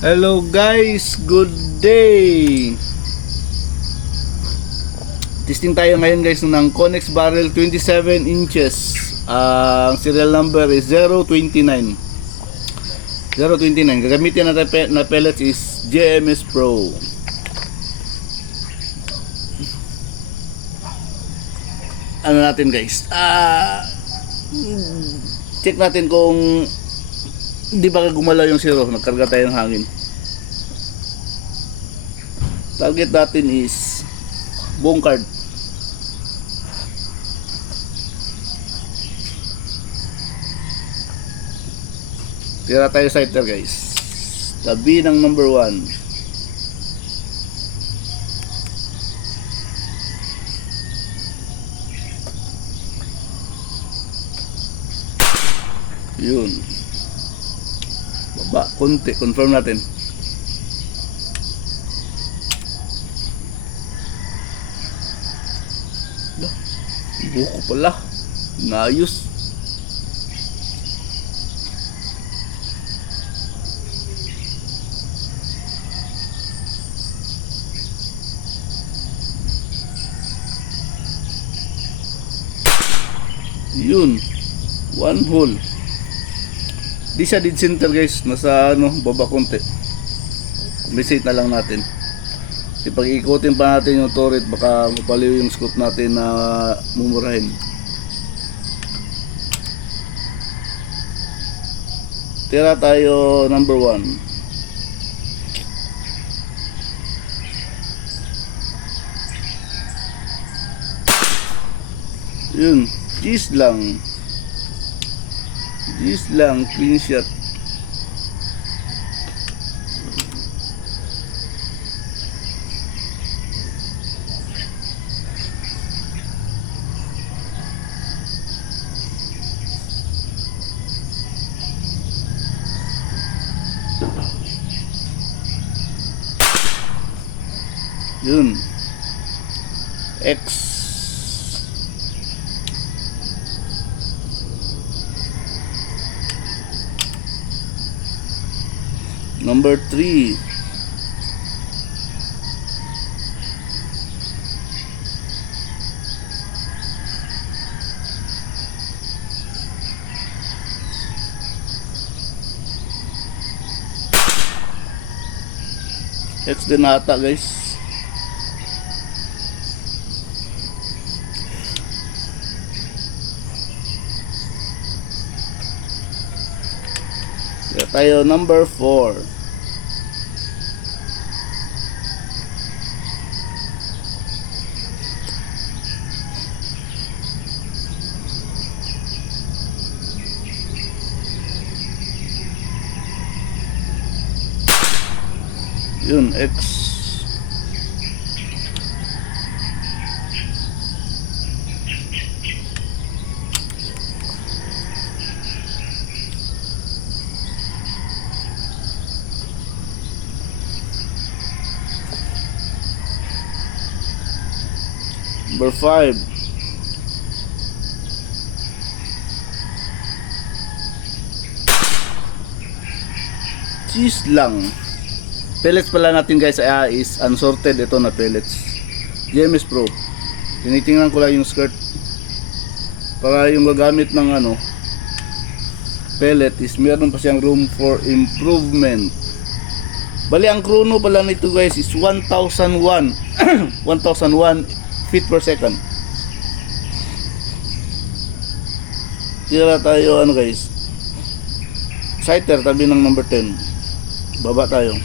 Hello guys, good day. Testing tayo ngayon guys ng Connex barrel 27 inches. Ang serial number is 029. Gagamitin na pellets is JMS Pro. Ano natin guys? Check natin kung hindi ba gumalaw yung zero. Nagkarga tayo ng hangin. Target natin is buong card. Tira tayo sighter guys. Tabi ng number 1. Yun. Baba, konti. Confirm natin. Buko pala. Naayos. Yun. One hole. Di siya dead center guys, nasa baba konti. Reset na lang natin. Kasi pag ikutin pa natin yung turret, baka mapaliw yung scoop natin na mumurahin. Tira tayo number 1. Yun, cheese lang. Clean shot. Yun. X. Number 3. X din ata guys. Kaya tayo number 4. Yun, X. Number 5. Cheese lang. Pellets pala natin guys is unsorted ito na pellets. JMS Pro. Tinitingnan ko lang yung skirt. Para yung gagamit ng pellet is meron pa siyang room for improvement. Bali ang chrono pala nito guys is 1001 1001 feet per second. Tira tayo guys. Sighter tabi ng number 10. Baba tayo.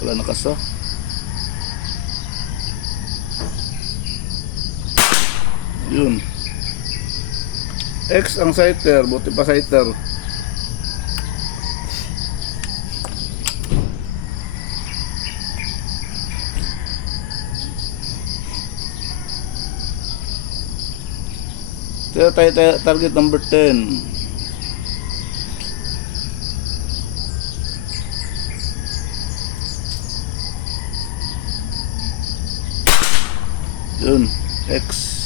Wala nakasa. Yun. X ang sighter, buti pa sighter. Kaya tayo target number 10. Yun, X.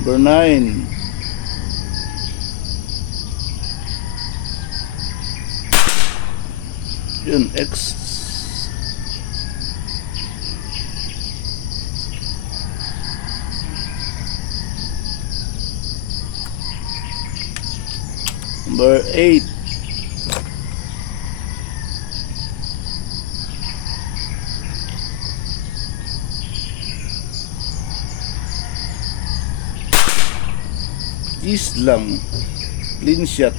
Number 9. Yun, X. Number 8. Is lang. Clean shot.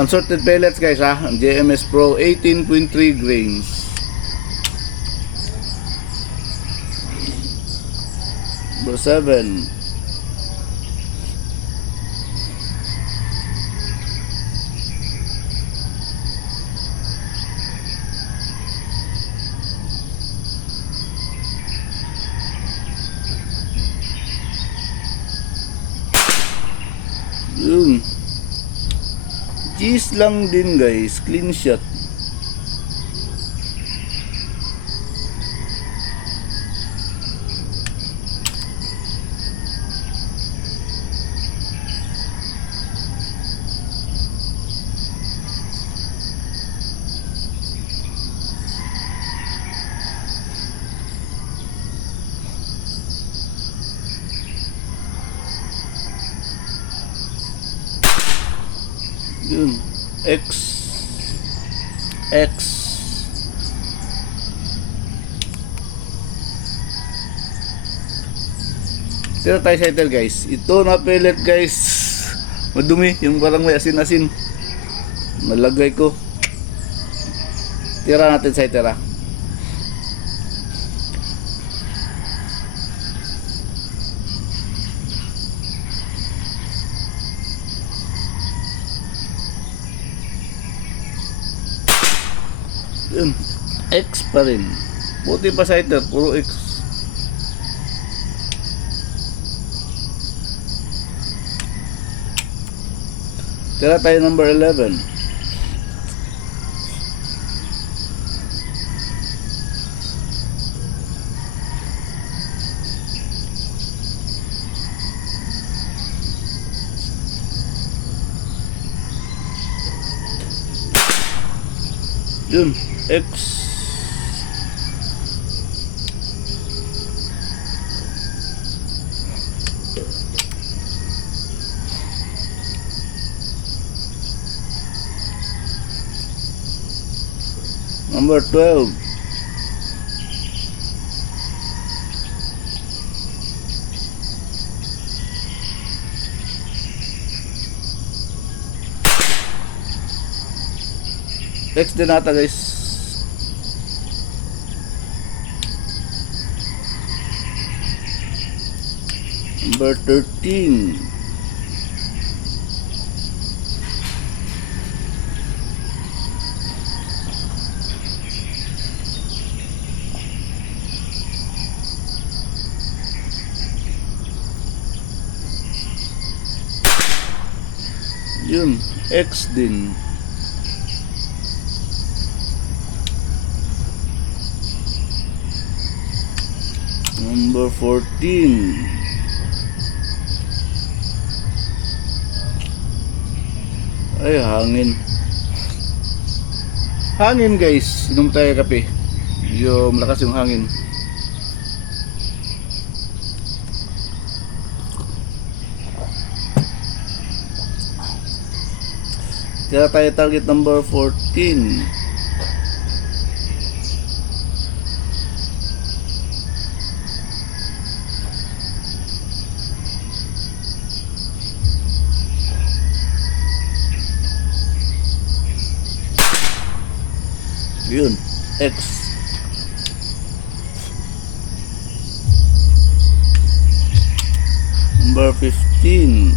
Unsorted pellets guys ha. Ang JMS Pro 18.3 grains. Number 7. Yun. Cheese lang din guys. Clean shot. Yun. X. Tira tayo sa ito guys. Ito na pellet guys. Madumi. Yung parang may asin-asin. Nalagay ko. Tira natin sa itira. Yun. X pa rin. Buti pa sa ito. Puro X. Tira tayo number 11. Yun. X. Number 12. X din nata guys. Number 13. Yun, X din. Number 14. Ay, hangin. Hangin guys, inom tayo kape. Yung malakas yung hangin. Kaya tayo target number 14. Yun, X. Number 15.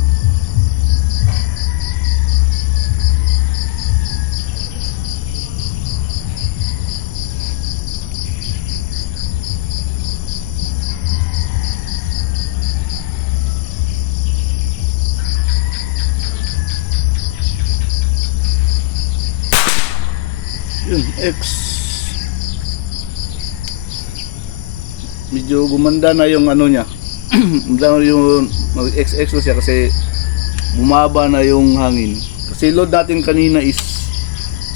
X. Medyo gumanda na yung ano niya. Gumanda na yung XX na siya kasi bumaba na yung hangin. Kasi load natin kanina is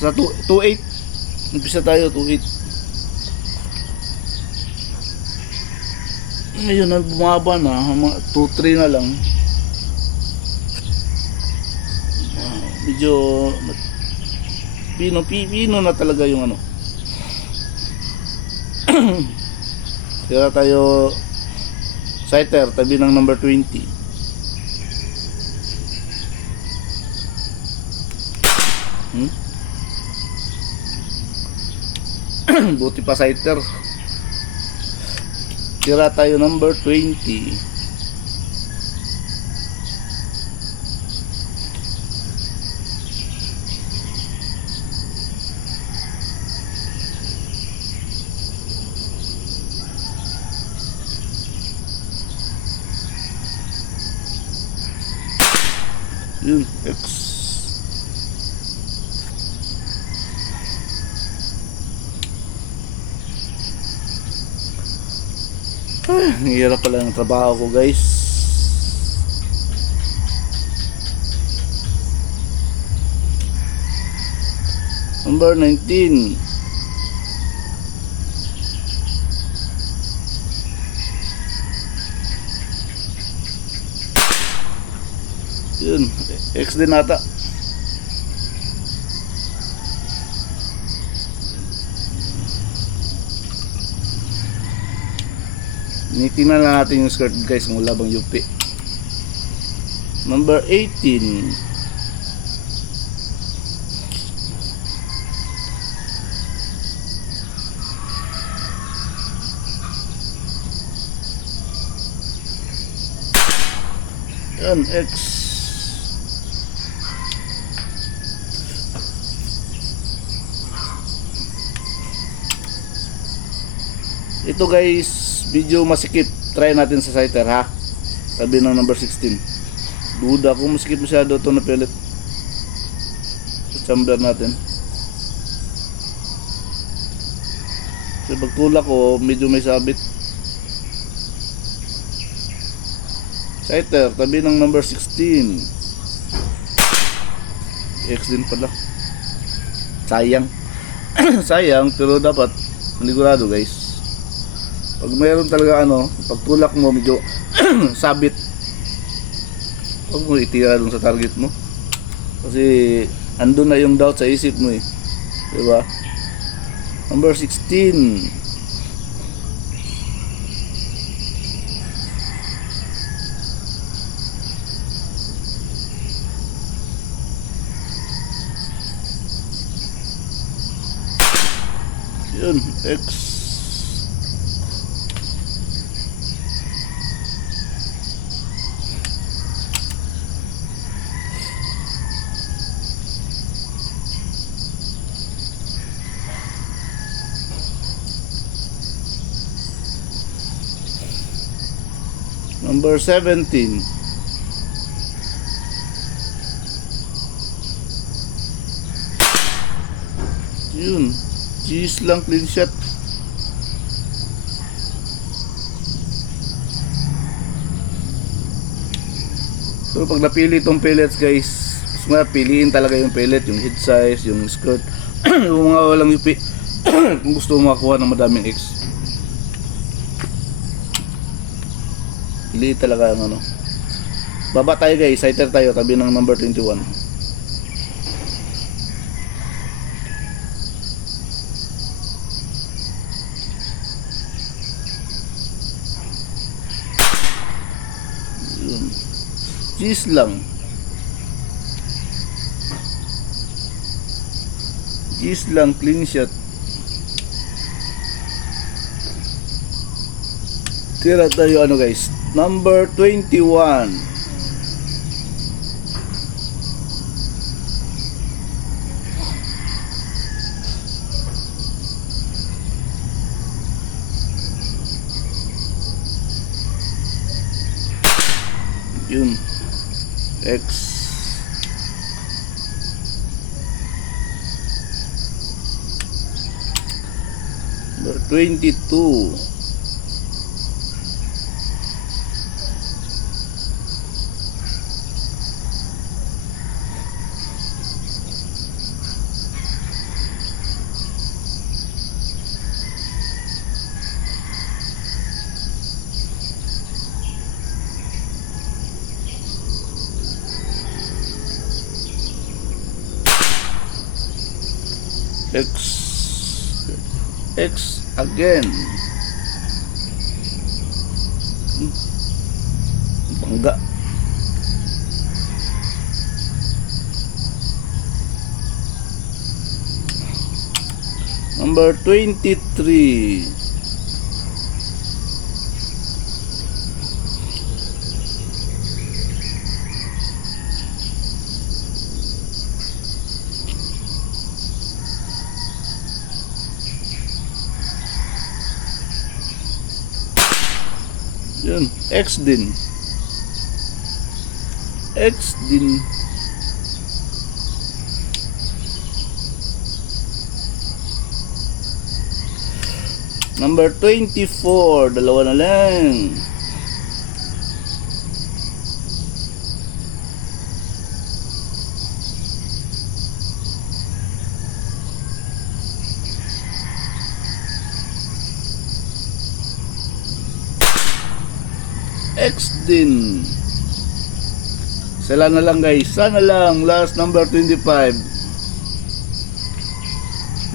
sa 2.8. Umpisa tayo 2.8. Ngayon bumaba na, 2.3 na lang. Medyo pino na talaga yung ano. Tira tayo sighter tabi ng number 20. Buti pa sighter. Tira tayo number 20. Yun, X. Ay, hirap pala ng trabaho ko, guys. Number 19. Yun, X din ata. Tingnan lang natin yung skirt, guys, kung wala bang UP. Number 18. Yan, X. Ito, guys, video masikip. Try natin sa sighter, ha. Tabi ng number 16. Duda kung masikip masyado ito na pellet sa chamber natin. Kasi pag tulak ko, medyo may sabit. Sighter, tabi ng number 16. X din pala. Sayang. Sayang, pero dapat manigurado, guys. Pag mayroon talaga ano, pag tulak mo medyo sabit, huwag mo itira dun sa target mo. Kasi andun na yung doubt sa isip mo, eh. Diba? Number 16. Yun, X. Number 17. Yun, cheese lang, clean shot. So pag napili itong pellets, guys, mas piliin talaga yung pellet, yung head size, yung skirt. Yung mga walang UP. Kung gusto mo makakuha ng madaming X, piliin talaga ang ano. Baba tayo, guys, sighter tayo, tabi ng number 21. Yun. Cheese lang. Cheese lang, clean shot. Tira tayo ano, guys, number 21. Yun, X. 22. X again. Bangga. Number 23. Yun, X din. X din. Number 24, dalawa na lang. X din. Sila na lang guys. Sana lang. Last number 25.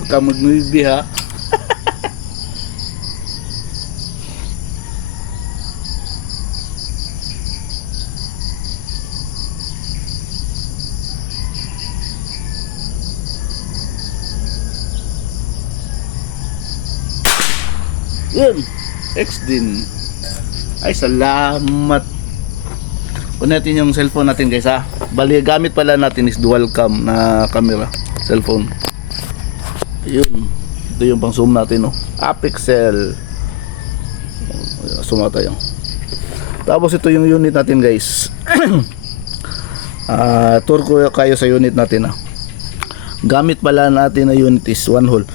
Baka mag-movie ha. Yun. X din. Ay, salamat. Kunin yung cellphone natin guys ha. Bali, gamit pala natin is dual cam na camera. Cellphone. Ayun. Ito yung pang zoom natin, no. Apexel. Zoom tayo. Tapos ito yung unit natin guys. Tour ko kayo sa unit natin ha. Gamit pala natin na unit is one hole.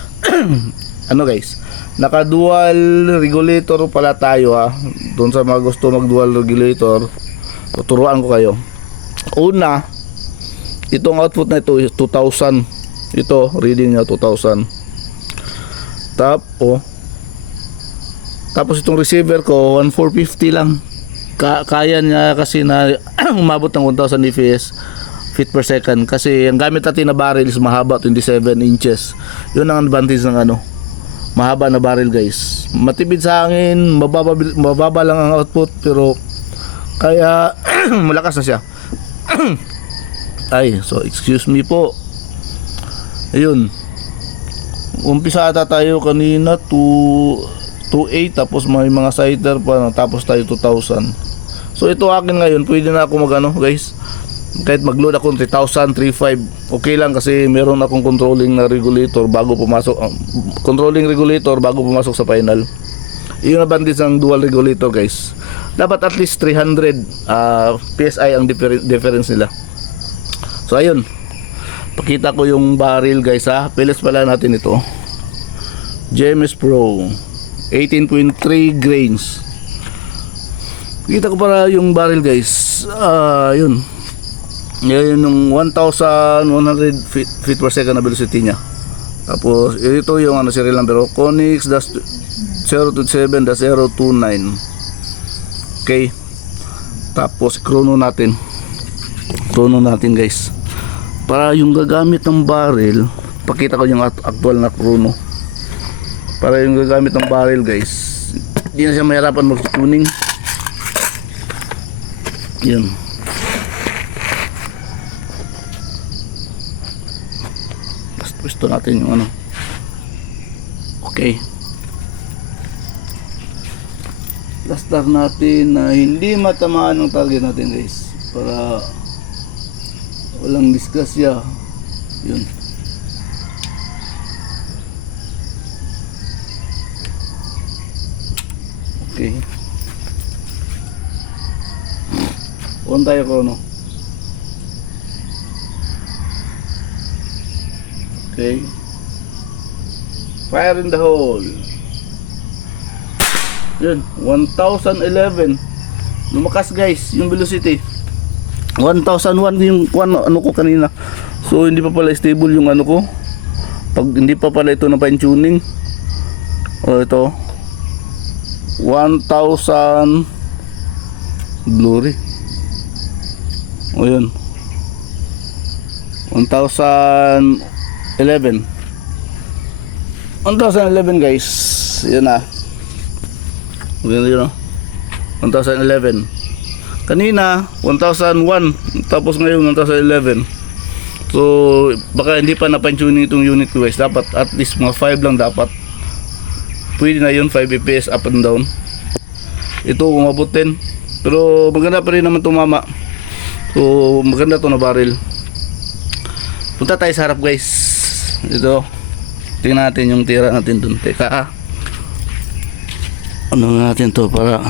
Ano guys, naka dual regulator pala tayo ha. Doon sa mga gusto mag dual regulator, tuturuan ko kayo. Una, itong output na ito is 2,000. Ito, reading niya 2,000. Tapos itong receiver ko 1,450 lang. Kaya niya kasi na umabot ng 1,000 fps feet per second, kasi ang gamit natin na barrel is mahaba, 27 inches. Yun ang advantage ng mahaba na barrel guys. Matipid sa hangin, mababa lang ang output, pero kaya malakas na siya. Ay, so excuse me po. Ayun, umpisa ata tayo kanina 2.8, tapos may mga sider pa, tapos tayo 2,000. So ito akin ngayon, pwede na ako guys. Kahit mag-load ako 3,000, 3,500, okay lang, kasi meron akong controlling na regulator bago pumasok, controlling regulator bago pumasok sa final. Iyon ang advantage ng dual regulator guys. Dapat at least 300 PSI ang difference nila. So ayun, pakita ko yung barrel guys ha. Pellets pala natin ito, JMS Pro 18.3 grains. Kita ko para yung barrel guys. Yun. Ngayon yung 1,100 feet per second na velocity niya. Tapos ito yung serial number, Konix 027-029. Okay. Tapos chrono natin guys. Para yung gagamit ng barrel, pakita ko yung actual na chrono. Para yung gagamit ng barrel guys, hindi na siya mahirapan mag-tuning. Yun. Gusto natin yung okay, plaster natin na hindi matamaan ng target natin guys, para walang disgrasya. Yun. Okay, on tayo chrono. Okay. Fire in the hole. Yun, 1011. Lumakas guys, yung velocity. 1001 yung ano ko kanina. So hindi pa pala stable yung ano ko. Pag hindi pa pala ito na fine tuning. O ito. 1000 blurry. O yun. 1011. 1011 guys. Yun na. Yun, 1011. Kanina 1001, tapos ngayon 1011. So baka hindi pa na-fine-tuning itong unit ko guys. Dapat at least mga 5 lang dapat. Pwede na yun, 5 fps up and down. Ito umabot 10. Pero maganda pa rin naman itong mama. So maganda to na barrel. Punta tayo sa harap guys. Ito. Tingnan natin yung tira natin dun. Teka ano natin to para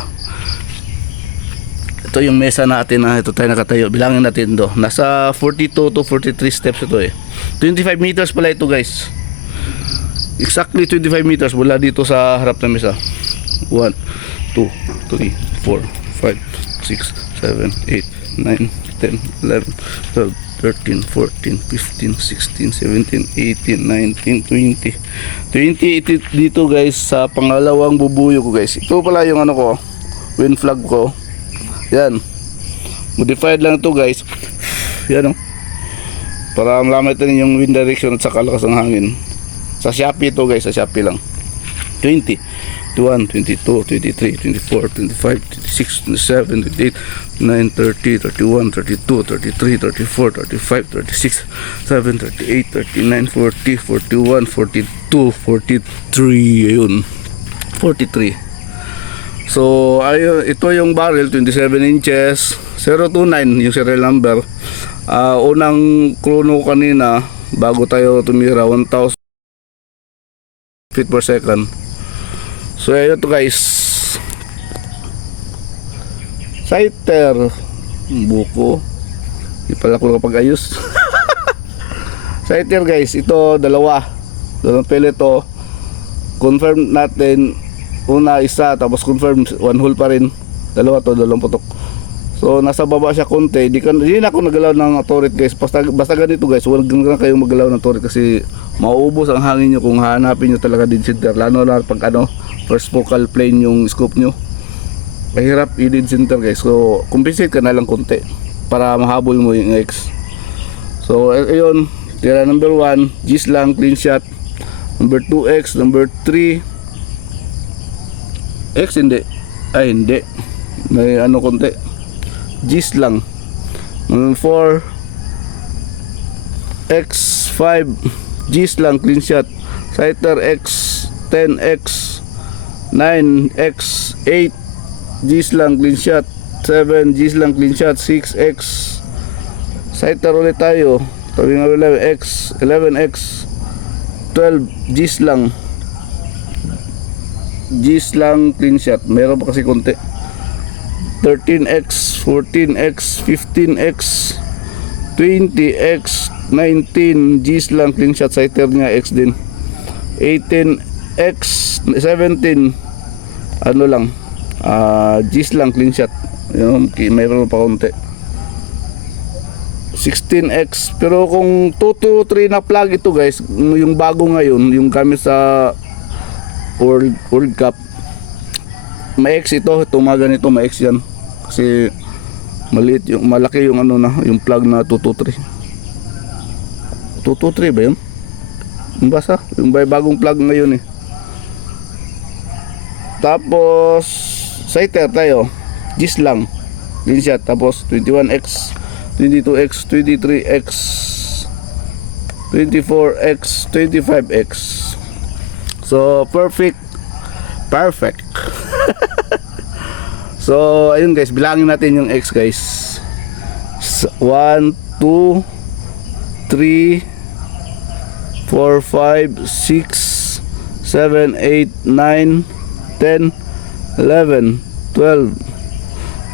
ito yung mesa natin na ito tayo nakatayo. Bilangin natin to. Nasa 42 to 43 steps ito eh. 25 meters pala ito guys. Exactly 25 meters mula dito sa harap ng mesa. 1, 2, 3, 4, 5, 6, 7, 8, 9, 10, 11, 12, 13, 14, 15, 16, 17, 18, 19, 20. 28 dito guys sa pangalawang bubuyo ko guys. Ito pala yung ano ko, wind flag ko. Yan. Modified lang ito guys. Yan o. Para malaman natin yung wind direction at saka lakas ng hangin. Sa Shopee ito guys, sa Shopee lang. 20. 21, 22, 23, 24, 25, 26, 27, 28, 9, 30, 31, 32, 33, 34, 35, 36, 7, 38, 39, 40, 41, 42, 43, ayun, 43. So, ayun, ito yung barrel, 27 inches, 029 yung serial number. Unang chrono kanina, bago tayo tumira, 1,000 feet per second. So ayun to guys. Sighter buko. Di pala ako nakapag-ayos. Sighter guys, ito dalawang pellet to. Confirm natin una isa, tapos confirm one hole pa rin. Dalawa to, dalawang putok. So nasa baba siya konti. Di na ako nagalaw ng turret guys. Basta ganito guys, huwag na kayong magalaw ng turret kasi mauubos ang hangin nyo kung hanapin nyo talaga din center. Lalo na pag first focal plane yung scope nyo. Mahirap i-dead center guys. So compensate ka na lang konti para mahabol mo yung X. So ayun, tira number 1, G's lang, clean shot. Number 2, X. Number 3, X hindi. Ay hindi. May ano konti. G's lang. Number 4, X5, G's lang, clean shot. Sighter X, 10X, 9X, 8 G's lang, clean shot. 7 G's lang, clean shot. 6X. Sighter ulit tayo. Tabi nga 11X, 11X, 12 G's lang. G's lang, clean shot. Meron pa kasi konti. 13X, 14X, 15X, 20X, 19 G's lang, clean shot. Sighter niya X din. 18X, 17 ano lang, G's lang, clean shot. Yun, mayroon pa konti. 16X, pero kung 2 to 3 na plug ito guys, yung bago ngayon, yung gamit sa World Cup, may X ito, tumaga nito, may X yan kasi maliit yung, malaki yung ano na, yung plug na 223 ba yun? Yung basa, yung bagong plug ngayon eh. Tapos sighter tayo, G's lang, clean shot. Tapos 21X, 22X, 23X, 24X, 25X. So perfect. So ayun guys, bilangin natin yung X guys. 1, 2, 3, 4, 5, 6, 7, 8, 9, 10, 11, 12,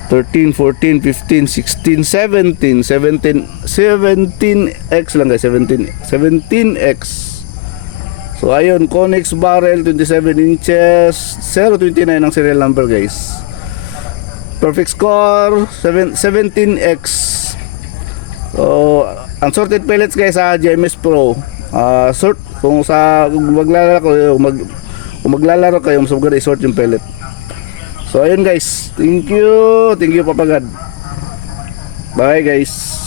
13, 14, 15, 16, 17, 17X lang guys, 17X, So ayun, Connex barrel 27 inches, 029 ang serial number guys. Perfect score 17x. So unsorted pellets guys sa GMS Pro. Sort kung maglalaro kayo, mas maganda i-sort yung pellet. So ayun guys, thank you Papagad. Bye guys.